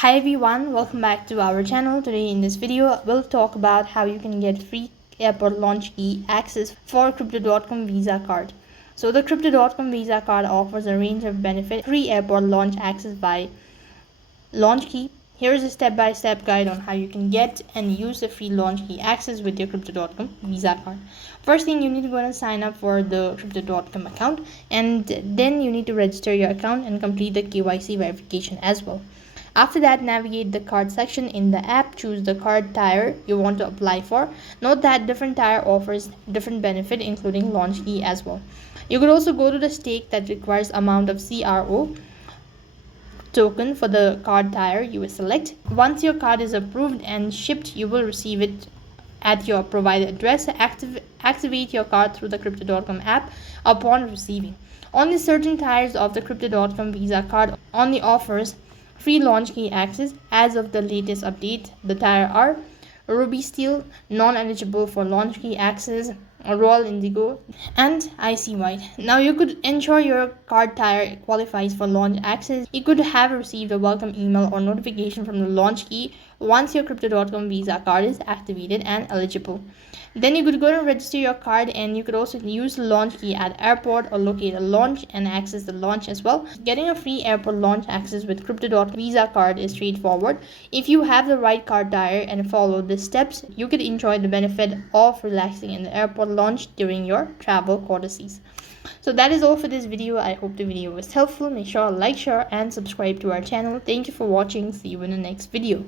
Hi everyone, welcome back to our channel. Today in this video, we'll talk about how you can get free airport launch key access for Crypto.com Visa card. So the Crypto.com Visa card offers a range of benefits, free airport launch access by launch key. Here is a step-by-step guide on how you can get and use the free launch key access with your Crypto.com Visa card. First thing, you need to go and sign up for the Crypto.com account, and then you need to register your account and complete the KYC verification as well. After that, navigate the card section in the app, choose the card tier you want to apply for. Note that different tier offers different benefit, including launch key as well. You could also go to the stake that requires amount of CRO token for the card tier you will select. Once your card is approved and shipped, you will receive it at your provided address. Activate your card through the Crypto.com app upon receiving. Only certain tiers of the Crypto.com Visa card only offers free launch key access as of the latest update. The tier are Ruby Steel, non-eligible for launch key access, Royal Indigo, and Icy White. Now you could ensure your card tier qualifies for launch access. You could have received a welcome email or notification from the launch key once your Crypto.com Visa card is activated and eligible. Then you could go and register your card, and you could also use the launch key at airport or locate a launch and access the launch as well. Getting a free airport launch access with Crypto.com Visa card is straightforward. If you have the right card tier and follow the steps, you could enjoy the benefit of relaxing in the airport launch during your travel courtesies. So that is all for this video. I hope the video was helpful. Make sure to like, share and subscribe to our channel. Thank you for watching. See you in the next video.